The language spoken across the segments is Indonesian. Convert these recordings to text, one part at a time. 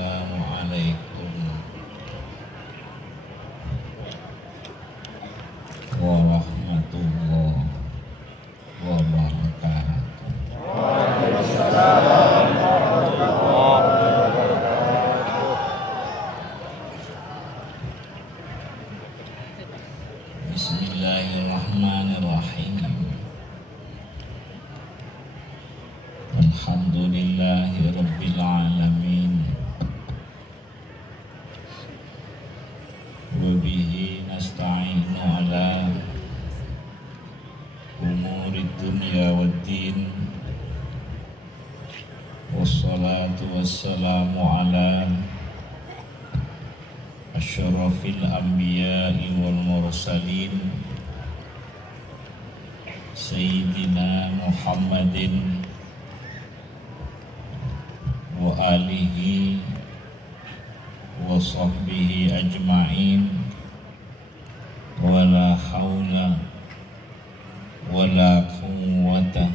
Assalamualaikum warahmatullahi wabarakatuh. Waalaikumsalam warahmatullahi wabarakatuh. Bismillahirrahmanirrahim. Alhamdulillahi rabbil alamin. Wa bihi nasta'inu ala umuri dunya waddin. Wassalatu wassalamu ala asyrafil anbiya'i wal mursalin Sayyidina Muhammadin wa alihi wa sahbihi ajma'in. Wa la hawla wa la quwwata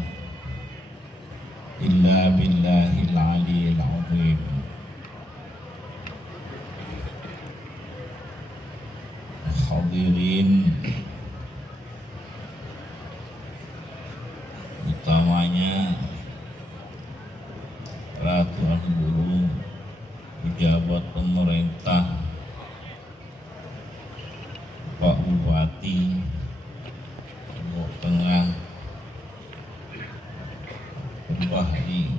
illa billahil aliyyil azim. Hadirin, utamanya peraturan guru, pejabat pemerintah, Pak Bupati, Lombok Tengah, Bahri,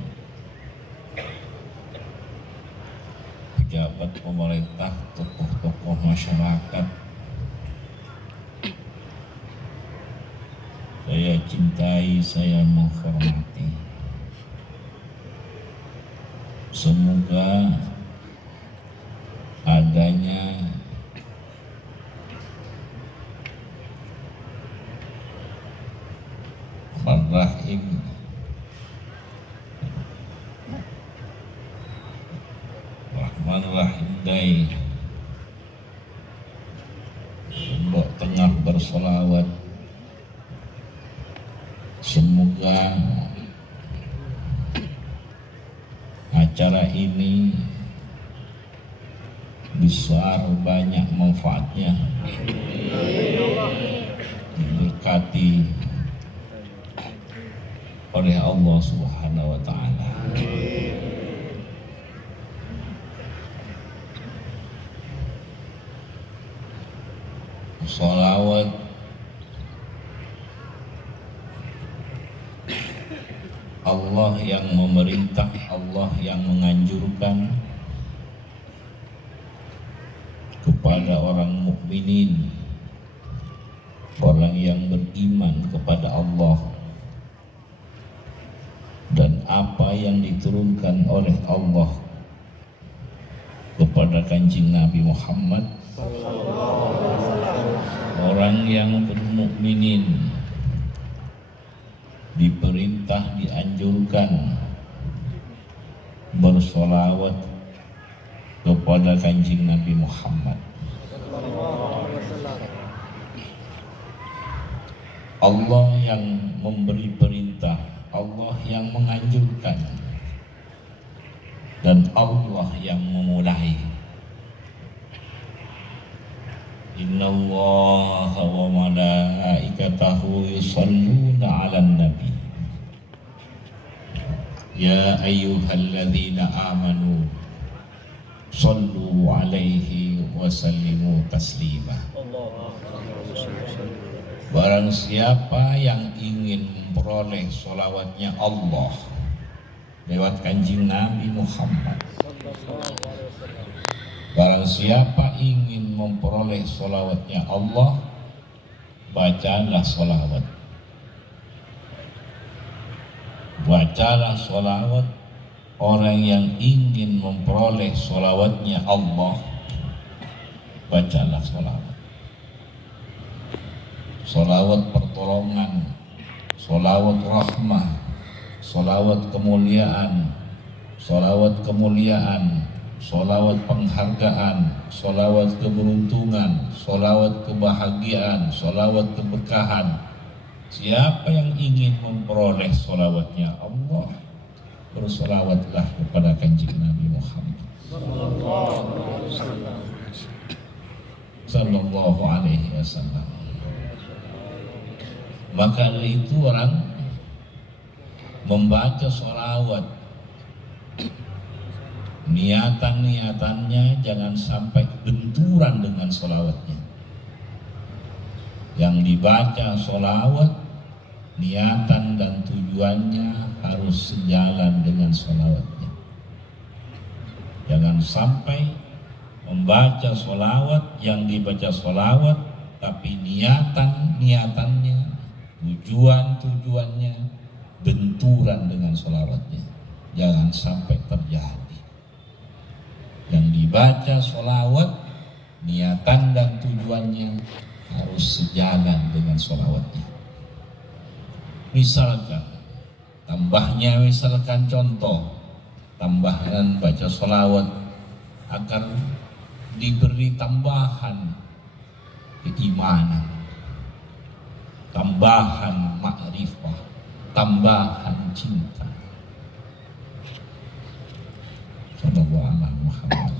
pejabat pemerintah, tokoh-tokoh masyarakat, saya cintai, saya menghormati. Semoga adanya Rahim Rahman Rahim Dai Lombok Tengah bersolawat. Semoga acara ini besar, banyak manfaatnya, diberkati oleh Allah Subhanahu wa ta'ala. Sholawat Allah yang memerintah, Allah yang menganjurkan kepada orang mukminin, orang yang beriman kepada Allah, dan apa yang diturunkan oleh Allah kepada Kanjeng Nabi Muhammad. Orang yang bermukminin diperintah, dianjurkan bersolawat kepada Kanjeng Nabi Muhammad. Allah yang memberi perintah, Allah yang menganjurkan, dan Allah yang memulai. Innallaha wa malaikatahu yusholluna 'alan nabi. Ya ayyuhalladzina amanu shollu 'alaihi wa sallimu taslima. Barang siapa yang ingin memperoleh sholawatnya Allah lewat Kanjeng Nabi Muhammad, barang siapa ingin memperoleh sholawatnya Allah, bacalah sholawat. Bacalah sholawat. Orang yang ingin memperoleh sholawatnya Allah, bacalah sholawat. Sholawat pertolongan, sholawat rahmah, sholawat kemuliaan, sholawat kemuliaan, sholawat penghargaan, sholawat keberuntungan, sholawat kebahagiaan, sholawat keberkahan. Siapa yang ingin memperoleh sholawatnya Allah, bersolawatlah kepada Kanjeng Nabi Muhammad. Sallallahu alaihi wasallam. Maka dari itu orang membaca sholawat, niatan-niatannya jangan sampai benturan dengan sholawatnya. Yang dibaca sholawat, niatan dan tujuannya harus sejalan dengan sholawatnya. Jangan sampai membaca sholawat, yang dibaca sholawat tapi niatannya, tujuannya benturan dengan sholawatnya. Jangan sampai terjadi. Yang dibaca sholawat, niatan dan tujuannya harus sejalan dengan sholawatnya. Misalkan contoh tambahan baca sholawat agar diberi tambahan keimanan, tambahan ma'rifah, tambahan cinta. Sallallahu alaihi Muhammad.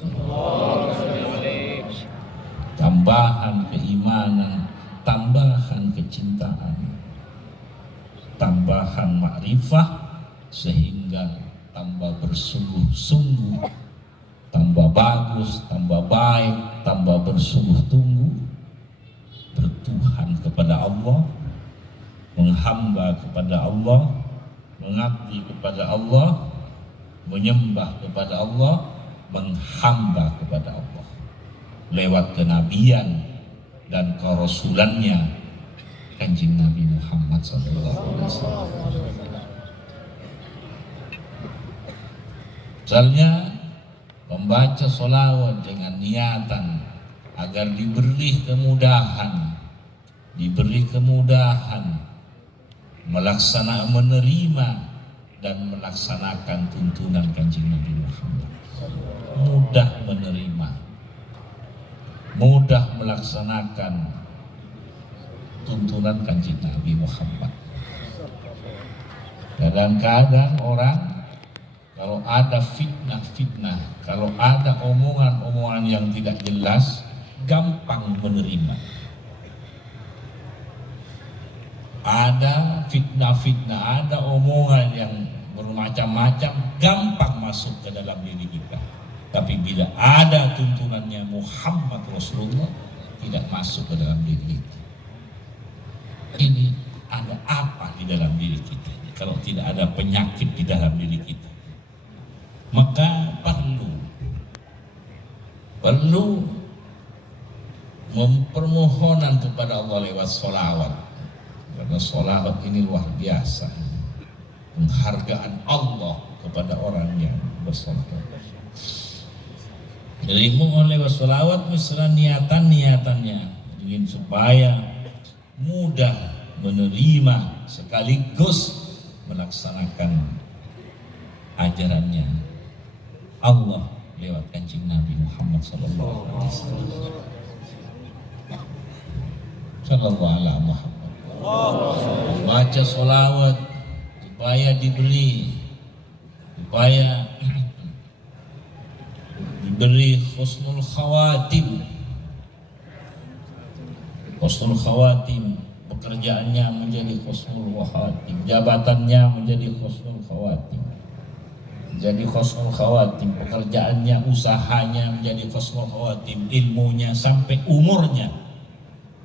Tambahan keimanan, tambahan kecintaan, tambahan ma'rifah, sehingga tambah bersungguh-sungguh, tambah bagus, tambah baik, tambah bersungguh-sungguh bertuhan kepada Allah, menghamba kepada Allah, mengabdi kepada Allah, menyembah kepada Allah, menghamba kepada Allah lewat kenabian dan kerasulannya Kanjeng Nabi Muhammad SAW. Misalnya membaca sholawat dengan niatan agar diberi kemudahan menerima dan melaksanakan tuntunan Kanjeng Nabi Muhammad. Mudah menerima, mudah melaksanakan tuntunan Kanjeng Nabi Muhammad. Kadang-kadang orang kalau ada fitnah, kalau ada omongan-omongan yang tidak jelas, gampang menerima. Ada fitnah, ada omongan yang bermacam-macam, gampang masuk ke dalam diri kita. Tapi bila ada tuntunannya Muhammad Rasulullah, tidak masuk ke dalam diri kita. Ini ada apa di dalam diri kita? Kalau tidak ada penyakit di dalam diri kita, maka perlu mempermohonan kepada Allah lewat sholawat. Karena sholawat ini luar biasa, penghargaan Allah kepada orang yang bersolawat. Jadi lewat sholawat misalnya niatannya ingin supaya mudah menerima sekaligus melaksanakan ajarannya Allah lewat Kanjeng Nabi Muhammad sallallahu alaihi wasallam. Sallallahu alaihi Muhammad. Baca sholawat supaya diberi husnul khawatim, pekerjaannya menjadi husnul khawatim, jabatannya menjadi husnul khawatim, pekerjaannya, usahanya menjadi husnul khawatim, ilmunya sampai umurnya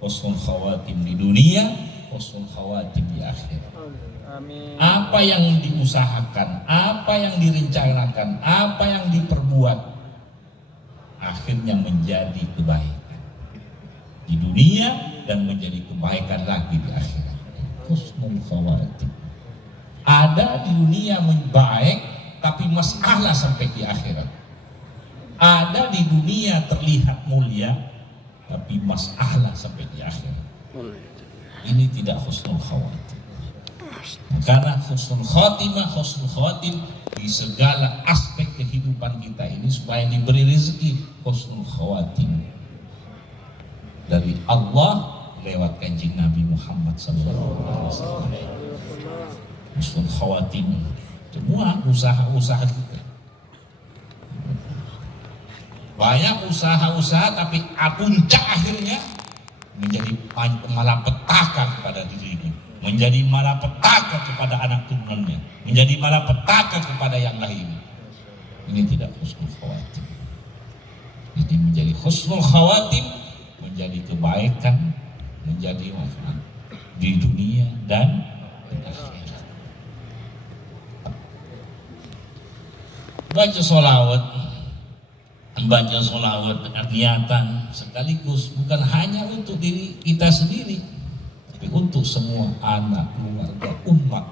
husnul khawatim di dunia, husnul khawatim di akhirat. Amin. Apa yang diusahakan, apa yang direncanakan, apa yang diperbuat, akhirnya menjadi kebaikan di dunia dan menjadi kebaikan lagi di akhirat. Husnul khawatim. Ada di dunia baik, tapi masalah sampai di akhirat. Ada di dunia terlihat mulia, tapi masalah sampai di akhirat. Ini tidak husnul khawatim. Karena husnul khawatim di segala aspek kehidupan kita ini supaya diberi rezeki husnul khawatim dari Allah lewat Kanjeng Nabi Muhammad SAW. Husnul khawatim semua usaha-usaha kita. Banyak usaha-usaha tapi puncak akhirnya menjadi malapetaka kepada dirinya, menjadi malapetaka kepada anak turunannya, menjadi malapetaka kepada yang lain. Ini tidak husnul khawatim. Jadi menjadi husnul khawatim, menjadi kebaikan, menjadi manfaat di dunia dan di akhirat. Baca sholawat dengan niatan sekaligus bukan hanya untuk diri kita sendiri, tapi untuk semua anak, keluarga, umat.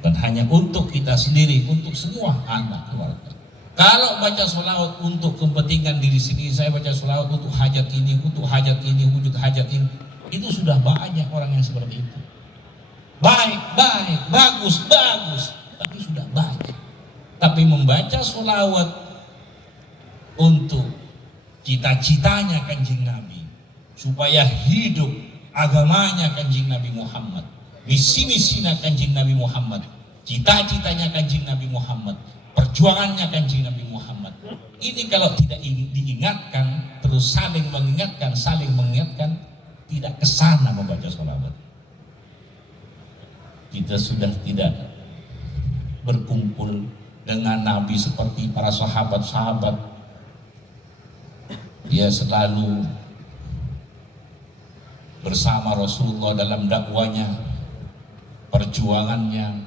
Bukan hanya untuk kita sendiri, untuk semua anak, keluarga. Kalau baca sholawat untuk kepentingan diri sendiri, saya baca sholawat untuk hajat ini, wujud hajat ini, itu sudah banyak orang yang seperti itu. Baik, bagus, tapi sudah banyak. Tapi membaca sholawat untuk cita-citanya Kanjeng Nabi, supaya hidup agamanya Kanjeng Nabi Muhammad, misi-misinya Kanjeng Nabi Muhammad, cita-citanya Kanjeng Nabi Muhammad, perjuangannya Kanjeng Nabi Muhammad. Ini kalau tidak diingatkan, terus saling mengingatkan, tidak kesana membaca sholawat. Kita sudah tidak berkumpul dengan Nabi seperti para sahabat-sahabat. Dia selalu bersama Rasulullah dalam dakwanya, perjuangannya,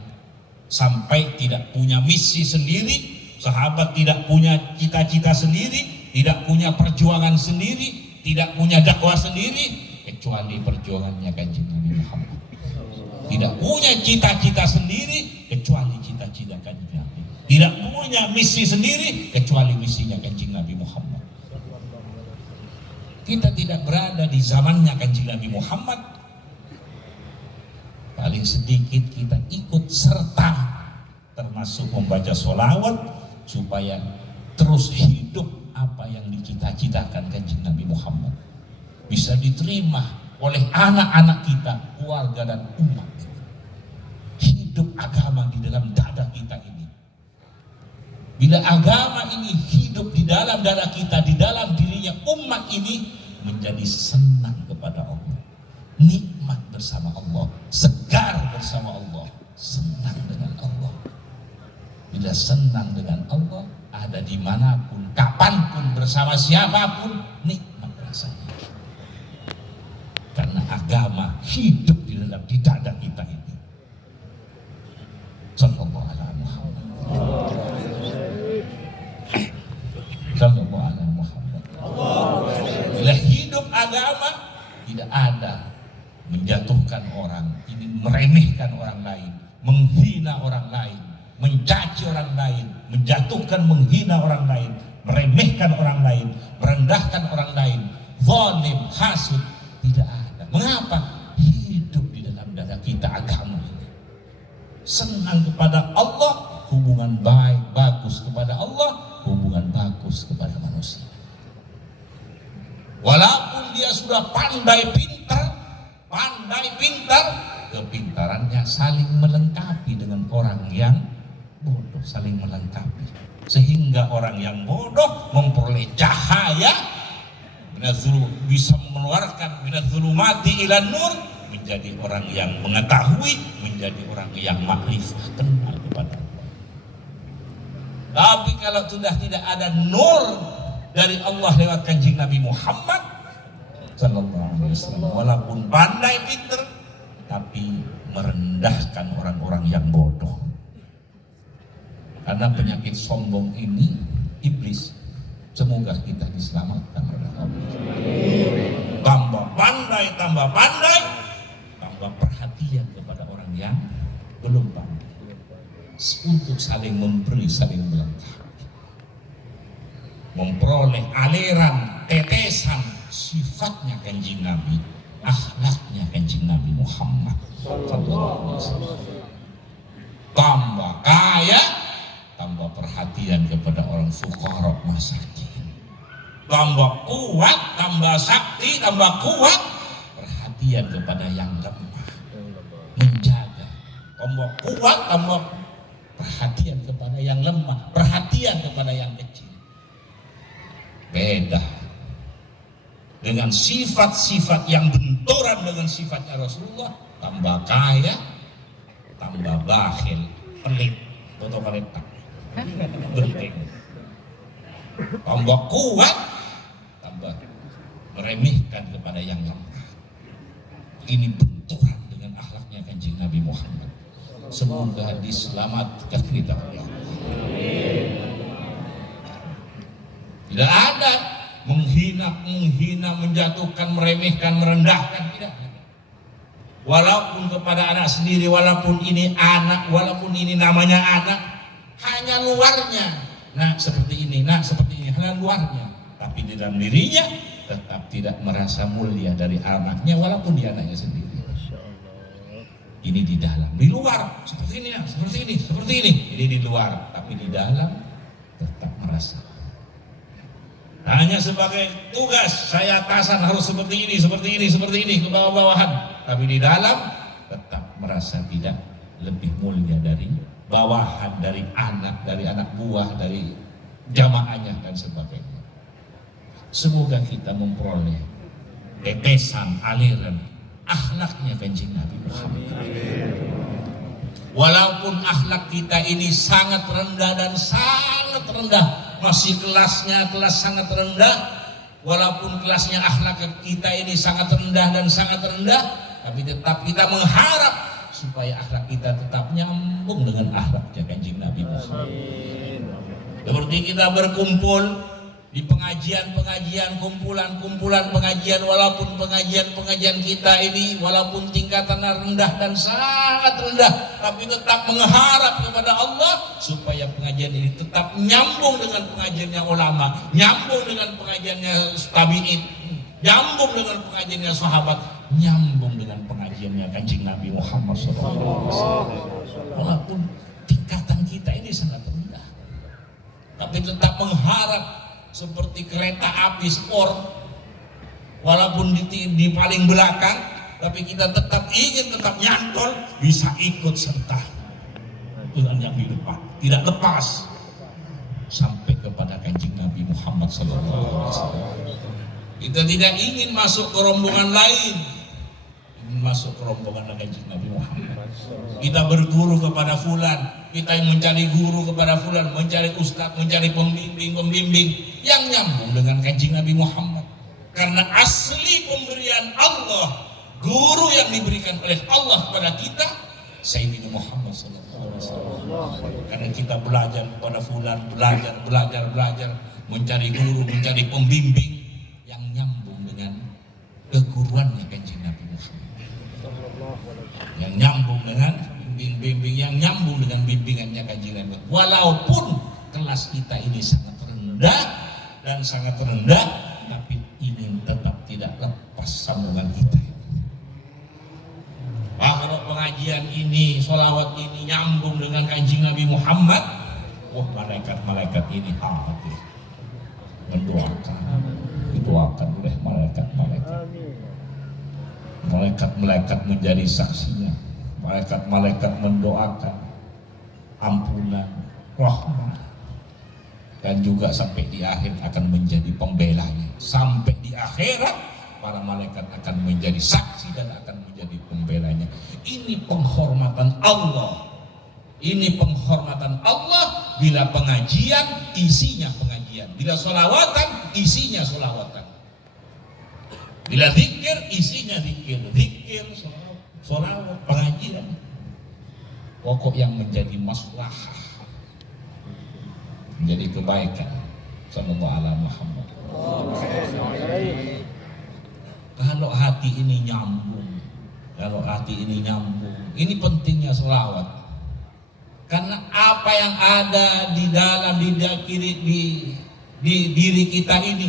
sampai tidak punya misi sendiri. Sahabat tidak punya cita-cita sendiri, tidak punya perjuangan sendiri, tidak punya dakwah sendiri, kecuali perjuangannya Kanjeng Nabi Muhammad. Tidak punya cita-cita sendiri kecuali cita-cita Kanjeng Nabi. Tidak punya misi sendiri kecuali misinya Kanjeng Nabi Muhammad. Kita tidak berada di zamannya Kanjeng Nabi Muhammad. Paling sedikit kita ikut serta, termasuk membaca sholawat, supaya terus hidup apa yang dicita-citakan Kanjeng Nabi Muhammad bisa diterima oleh anak-anak kita, keluarga dan umat. Hidup agama di dalam dada kita ini. Bila agama ini hidup di dalam dada kita, di dalam dirinya umat ini, menjadi senang kepada Allah, nikmat bersama Allah, segar bersama Allah, senang dengan Allah. Bila senang dengan Allah, ada dimanapun, kapanpun, bersama siapapun, nikmat rasanya. Karena agama hidup di dalam di dada kita ini. Sallallahu alaihi Muhammad. Sallallahu alaihi Muhammad. Bila hidup agama, tidak ada menjatuhkan orang, ini meremehkan orang lain, menghina orang lain, mencaci orang lain, menjatuhkan, menghina orang lain, meremehkan orang lain, merendahkan orang lain, zalim, hasud, tidak ada. Mengapa? Hidup di dalam dada kita agama ini. Senang kepada Allah, hubungan baik, bagus kepada Allah, hubungan bagus kepada manusia. Walaupun dia sudah pandai pintar, kepintarannya saling melengkapi dengan orang yang bodoh, saling melengkapi. Sehingga orang yang bodoh memperoleh cahaya, bisa mengeluarkan minadz-dzulumati ilan nur, menjadi orang yang mengetahui, menjadi orang yang makrifah, kenal kepada Allah. Tapi kalau sudah tidak ada nur dari Allah lewat Kanjeng Nabi Muhammad sallallahu alaihi wasallam, walaupun pandai pinter, tapi merendahkan orang-orang yang bodoh. Karena penyakit sombong ini iblis. Semoga kita diselamatkan oleh Allah. Tambah pandai, tambah perhatian kepada orang yang belum pandai, untuk saling memberi, saling melengkapi, memperoleh aliran, tetesan sifatnya Kanjeng Nabi, akhlaknya Kanjeng Nabi Muhammad sallallahu alaihi wasallam. Tambah kaya, tambah perhatian kepada orang fuqara, masakin. Tambah kuat, tambah sakti, tambah kuat, perhatian kepada yang lemah, menjaga. Tambah kuat, tambah perhatian kepada yang lemah, perhatian kepada yang kecil. Beda dengan sifat-sifat yang benturan dengan sifatnya Rasulullah, tambah kaya, tambah bakhil, pelit, foto kalepak, berteng, tambah kuat, tambah meremehkan kepada yang lemah. Ini benturan dengan akhlaknya Kanjeng Nabi Muhammad. Semoga diselamatkan kita oleh Allah. Tidak ada menghina, menjatuhkan, meremehkan, merendahkan, tidak. Walaupun kepada anak sendiri, walaupun ini anak, walaupun ini namanya anak, hanya luarnya. Nah seperti ini, nah seperti ini, hanya luarnya. Tapi di dalam dirinya tetap tidak merasa mulia dari anaknya, walaupun dia anaknya sendiri. Ini di dalam, di luar seperti ini, seperti ini, seperti ini. Ini di luar, tapi di dalam tetap merasa. Hanya sebagai tugas, saya atasan harus seperti ini, seperti ini, seperti ini, ke bawah-bawahan. Tapi di dalam tetap merasa tidak lebih mulia dari bawahan, dari anak buah, dari jamaahnya dan sebagainya. Semoga kita memperoleh tetesan, aliran akhlaknya Kanjeng Nabi Muhammad. Walaupun akhlak kita ini sangat rendah dan sangat rendah, masih kelasnya kelas sangat rendah, walaupun kelasnya akhlak kita ini sangat rendah dan sangat rendah, tapi tetap kita mengharap supaya akhlak kita tetap nyambung dengan akhlaknya Kanjeng Nabi Muhammad. Seperti kita berkumpul di pengajian-pengajian, kumpulan-kumpulan pengajian, walaupun pengajian-pengajian kita ini walaupun tingkatannya rendah dan sangat rendah, tapi tetap mengharap kepada Allah supaya pengajian ini tetap nyambung dengan pengajiannya ulama, nyambung dengan pengajiannya tabi'in, nyambung dengan pengajiannya sahabat, nyambung dengan pengajiannya Kanjeng Nabi Muhammad SAW. Walaupun tingkatan kita ini sangat rendah, tapi tetap mengharap seperti kereta api sport, walaupun di paling belakang, tapi kita tetap ingin tetap nyantol, bisa ikut serta dengan yang di depan, tidak lepas sampai kepada Kanjeng Nabi Muhammad SAW. Kita tidak ingin masuk ke rombongan lain, ingin masuk ke rombongan Kanjeng Nabi Muhammad. Kita berguru kepada fulan, kita mencari guru kepada fulan, mencari ustadz, mencari pembimbing yang nyambung dengan Kanjeng Nabi Muhammad. Karena asli pemberian Allah, guru yang diberikan oleh Allah kepada kita, Sayyidina Muhammad SAW. Karena kita belajar kepada fulan, belajar, mencari guru, mencari pembimbing yang nyambung dengan keguruannya Kanjeng Nabi Muhammad, yang nyambung dengan bimbing, yang nyambung dengan bimbingannya Kanjeng Nabi. Walaupun kelas kita ini sangat rendah dan sangat rendah, tapi ini tetap tidak lepas sambungan kita. Kalau pengajian ini, sholawat ini nyambung dengan Kanjeng Nabi Muhammad, wah malaikat-malaikat ini hadir mendoakan, didoakan oleh malaikat-malaikat. Malaikat-malaikat menjadi saksinya, malaikat-malaikat mendoakan ampunan, rahmat, dan juga sampai di akhir akan menjadi pembelanya. Sampai di akhirat para malaikat akan menjadi saksi dan akan menjadi pembelanya. Ini penghormatan Allah. Ini penghormatan Allah. Bila pengajian, isinya pengajian. Bila sholawatan, isinya sholawatan. Bila zikir, isinya zikir. Zikir, sholawat, pengajian. Pokok yang menjadi maslahah, menjadi kebaikan. Sallallahu alaihi Muhammad. Kalau hati ini nyambung, ini pentingnya sholawat. Karena apa yang ada di dalam di diri kita ini,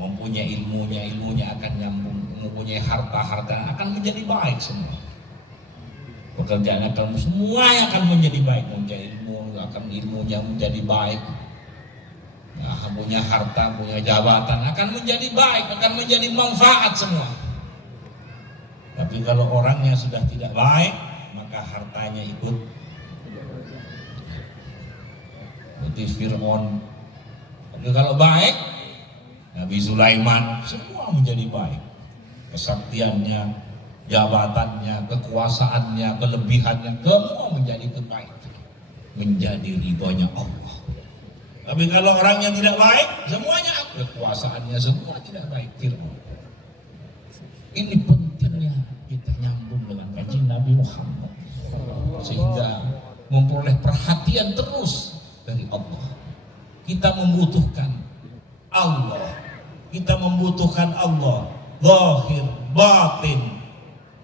mempunyai ilmunya akan nyambung, mempunyai harta akan menjadi baik semua. Pekerjaan akan semuanya akan menjadi baik, mencari ilmu akan ilmunya menjadi baik. Nah, punya harta, punya jabatan akan menjadi baik, akan menjadi manfaat semua. Tapi kalau orangnya sudah tidak baik, maka hartanya ikut seperti Fir'aun. Tapi kalau baik, Nabi Sulaiman semua menjadi baik. Kesaktiannya, jabatannya, kekuasaannya, kelebihannya, semua menjadi kebaikan, menjadi ridhonya Allah. Tapi kalau orangnya tidak baik, semuanya kekuasaannya semua tidak baik. Fir'aun. Ini pentingnya kita nyambung dengan kanjeng Nabi Muhammad sehingga memperoleh perhatian terus dari Allah. Kita membutuhkan Allah. Kita membutuhkan Allah. Zahir, batin,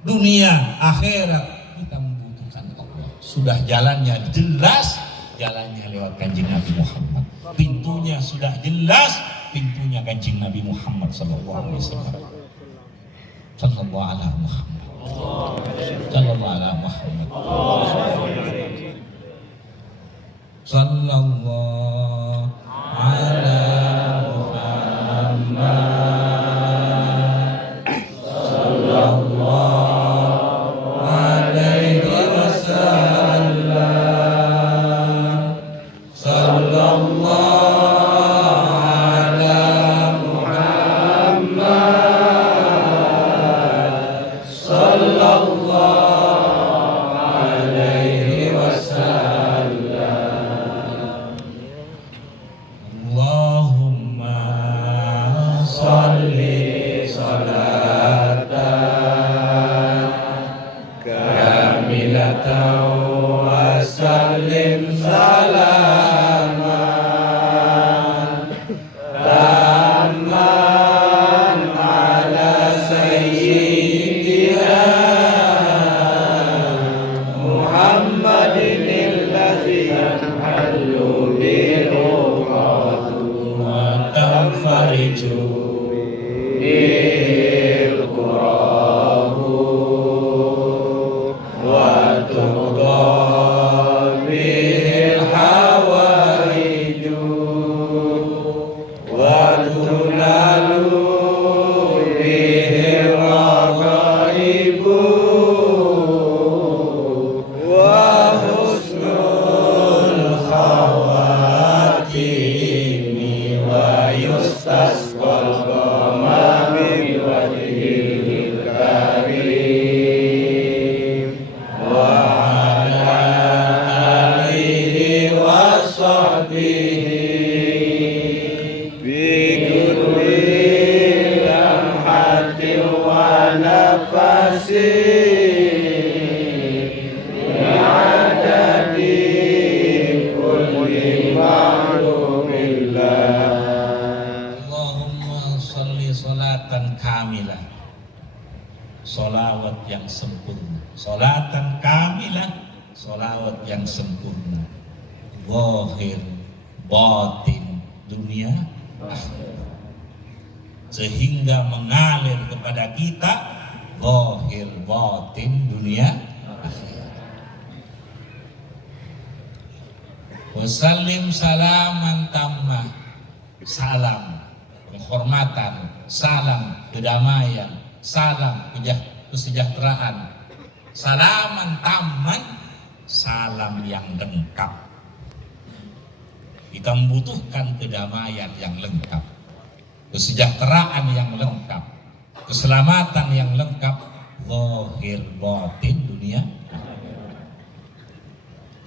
dunia, akhirat, kita membutuhkan Allah. Sudah jalannya jelas, jalannya lewat kanjeng Nabi Muhammad. Pintunya sudah jelas, pintunya kanjeng Nabi Muhammad sallallahu alaihi wasallam. Sallallahu ala Muhammad. Sallallahu ala Muhammad. Sallallahu ala Muhammad. Sallallahu alaihi wasallam. Sallallahu solawat yang sempurna, solatan kamilah, solawat yang sempurna, zahir, batin, dunia, akhirat, sehingga mengalir kepada kita zahir, batin, dunia, akhirat. Wasallim salaman tammah, salam penghormatan, salam kedamaian, salam kesejahteraan, salaman taman, salam yang lengkap. Kita membutuhkan kedamaian yang lengkap, kesejahteraan yang lengkap, keselamatan yang lengkap, zahir batin dunia.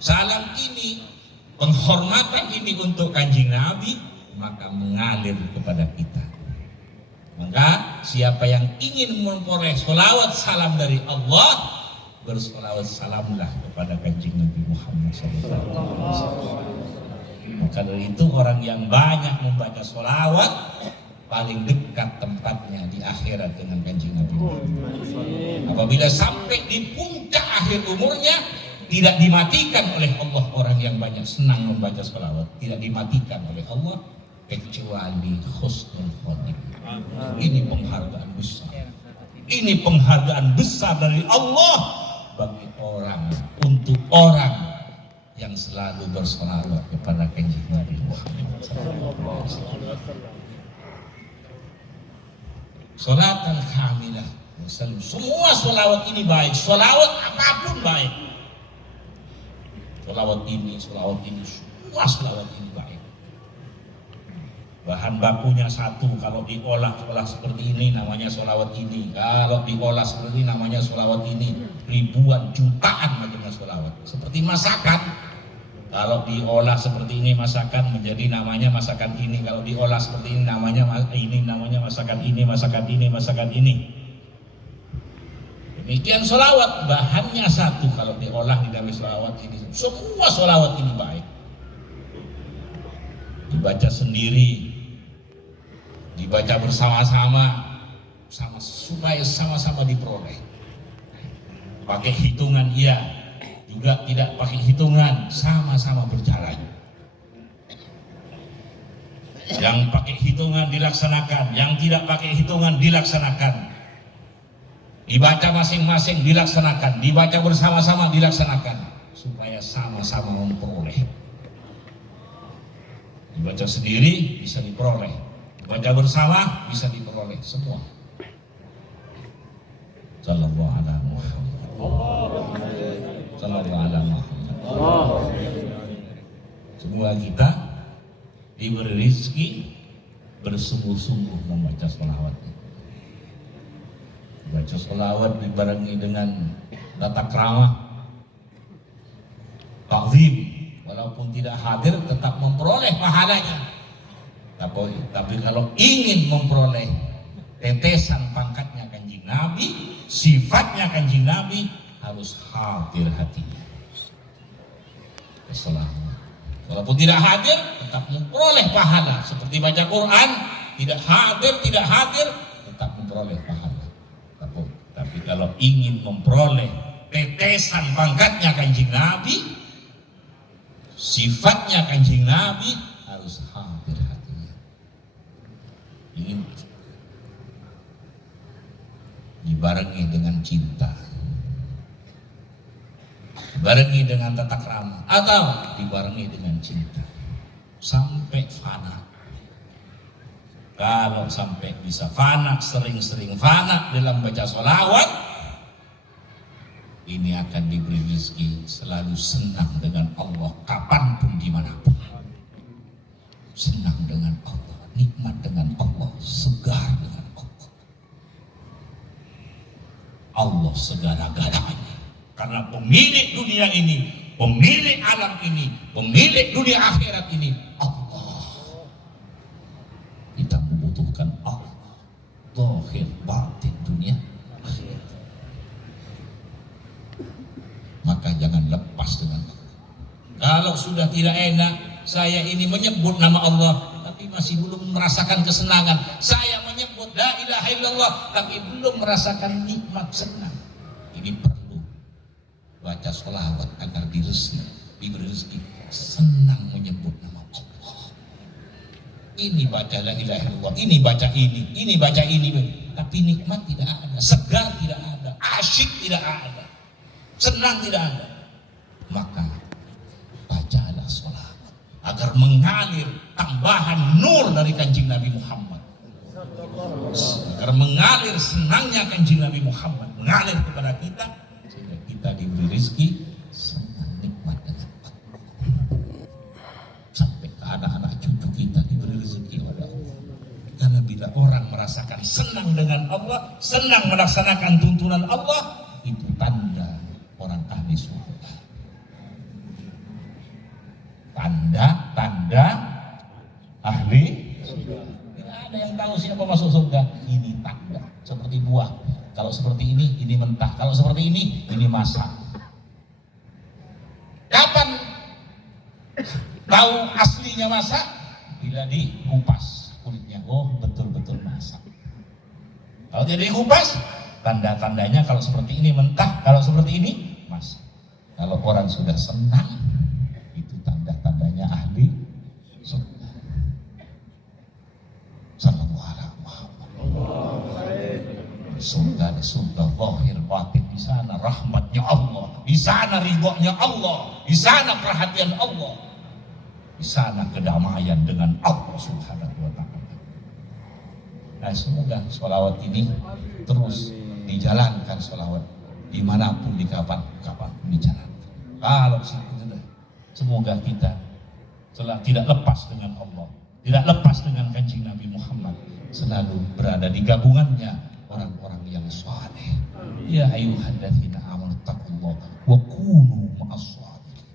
Salam ini, penghormatan ini untuk kanjeng Nabi, maka mengalir kepada kita. Maka siapa yang ingin memperoleh sholawat salam dari Allah, bersolawat salamlah kepada kanjeng Nabi Muhammad SAW. Maka dari itu orang yang banyak membaca sholawat paling dekat tempatnya di akhirat dengan kanjeng Nabi Muhammad. Apabila sampai di puncak akhir umurnya, tidak dimatikan oleh Allah orang yang banyak senang membaca sholawat, tidak dimatikan oleh Allah kecuali husnul khotimah. Ini penghargaan besar. Ini penghargaan besar dari Allah bagi orang, untuk orang yang selalu bersolawat kepada kanjeng Nabi Muhammad. Sholatan kamilah. Semua sholawat ini baik. Sholawat apapun baik. Sholawat ini Semua sholawat ini baik. Bahan bakunya satu, kalau diolah seperti ini namanya sholawat ini, kalau diolah seperti ini namanya sholawat ini. Ribuan jutaan macamnya sholawat. Seperti masakan, kalau diolah seperti ini masakan menjadi namanya masakan ini, kalau diolah seperti ini namanya masakan ini, masakan ini, masakan ini. Demikian sholawat, bahannya satu, kalau diolah di dalam sholawat ini. Semua sholawat ini baik. Dibaca sendiri, dibaca bersama-sama, supaya sama-sama diperoleh. Pakai hitungan iya, juga tidak pakai hitungan, sama-sama berjalan. Yang pakai hitungan dilaksanakan, yang tidak pakai hitungan dilaksanakan. Dibaca masing-masing dilaksanakan, dibaca bersama-sama dilaksanakan, supaya sama-sama memperoleh. Dibaca sendiri bisa diperoleh, dibaca bersama bisa diperoleh semua. Sallallahu alaihi Muhammad. Sallallahu alaihi Muhammad. Semua kita diberi rezeki bersungguh-sungguh membaca sholawat. Baca sholawat dibarengi dengan tata krama, ta'zim, walaupun tidak hadir tetap memperoleh pahalanya. Tapi kalau ingin memperoleh tetesan pangkatnya Kanjeng Nabi, sifatnya Kanjeng Nabi, harus hadir hatinya. Sholawat. Walaupun tidak hadir tetap memperoleh pahala. Seperti baca Quran, tidak hadir tetap memperoleh pahala. Tapi kalau ingin memperoleh tetesan pangkatnya Kanjeng Nabi, sifatnya Kanjeng Nabi, harus hadir hatinya. Ingin dibarengi dengan cinta, dibarengi dengan tata krama, atau dibarengi dengan cinta sampai fana. Kalau sampai bisa fana, sering-sering fana dalam baca sholawat, ini akan diberi rezeki, selalu senang dengan Allah kapanpun dimanapun. Senang dengan Allah, nikmat dengan Allah, segar dengan Allah. Allah segala-galanya. Karena pemilik dunia ini, pemilik alam ini, pemilik dunia akhirat ini, Allah. Kita membutuhkan Allah, zahir batin dunia akhirat. Maka jangan lepas dengan Allah. Kalau sudah tidak enak, saya ini menyebut nama Allah tapi masih belum merasakan kesenangan. Saya menyebut la ilaha illallah tapi belum merasakan nikmat senang. Ini perlu baca sholawat agar diberi rezeki senang menyebut nama Allah. Ini baca la ilaha illallah, ini baca ini, tapi nikmat tidak ada, segar tidak ada, asyik tidak ada, senang tidak ada. Maka bacalah sholawat agar mengalir tambahan nur dari Kanjeng Nabi Muhammad, agar mengalir senangnya Kanjeng Nabi Muhammad mengalir kepada kita, sehingga kita diberi rezeki senang nikmat dengan Allah. Sampai ke anak-anak cucu kita diberi rezeki oleh Allah. Karena bila orang merasakan senang dengan Allah, senang melaksanakan tuntunan Allah, itu tanda orang ahli surga. Tanda ahli surga. Tidak ada yang tahu siapa masuk surga. Ini tanda, seperti buah. Kalau seperti ini mentah. Kalau seperti ini masak. Kapan tahu aslinya masak? Bila dikupas kulitnya. Oh, betul-betul masak. Kalau tidak dikupas, tanda-tandanya kalau seperti ini mentah, kalau seperti ini masak. Kalau orang sudah senang, itu tanda-tandanya ahli surga. Sallallahu alaihi Muhammad. Surga zahir batin, di sana rahmatnya Allah, di sana ridhonya Allah, di sana perhatian Allah, di sana kedamaian dengan Allah Subhanahu wa ta'ala. Nah, semoga sholawat ini terus dijalankan, sholawat dimanapun, di kapan dijalankan. Kalau sudah, semoga kita tidak lepas dengan Allah, tidak lepas dengan Kanjeng Nabi Muhammad, selalu berada di gabungannya orang-orang yang saleh. Ya ayyuhalladzina amanu taqullaha wa kunu ma'as-shadiqin.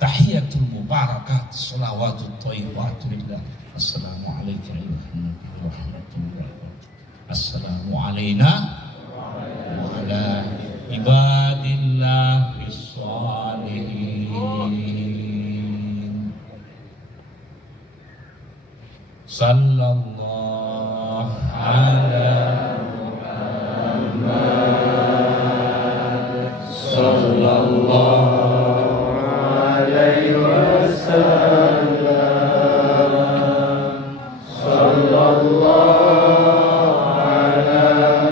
Tahiyatul mubarakat, shalawatut thayyibatu lillah. Assalamu alayka ayyuhan nabi wa rahmatullahi wa barakatuh. Assalamu alayna wa ala ibadillahis shalihin. Sallallahu ala Muhammad sallallahu alaihi wasallam. Sallallahu ala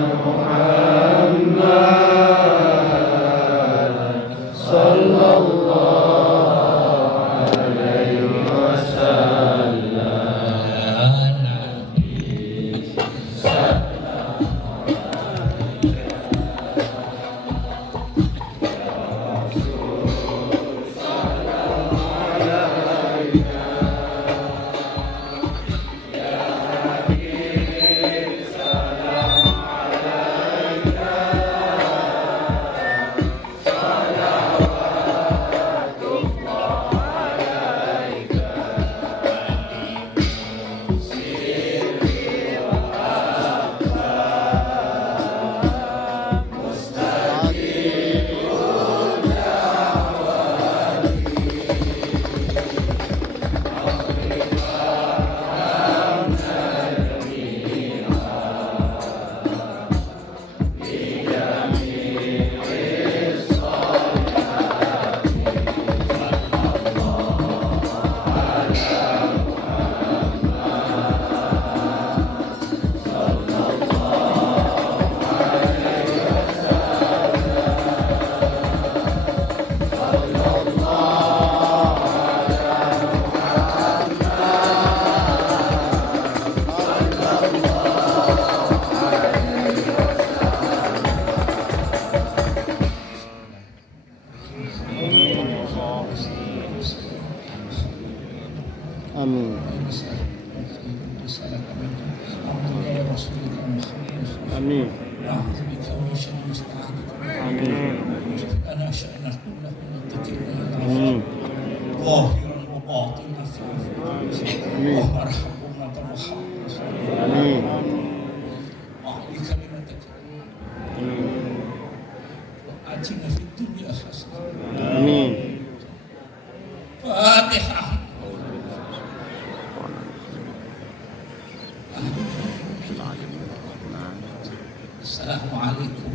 Muhammad sallallahu alaihi wasallam. Amin. Amin. Amin. Fatihah. Assalamualaikum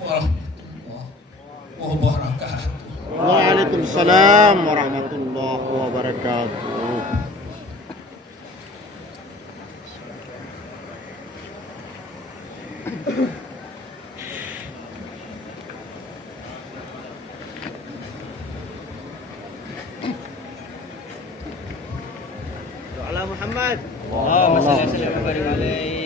warahmatullahi wabarakatuh. Waalaikumsalam warahmatullahi wabarakatuh. Ala Muhammad. Allahumma Sallallahu alaihi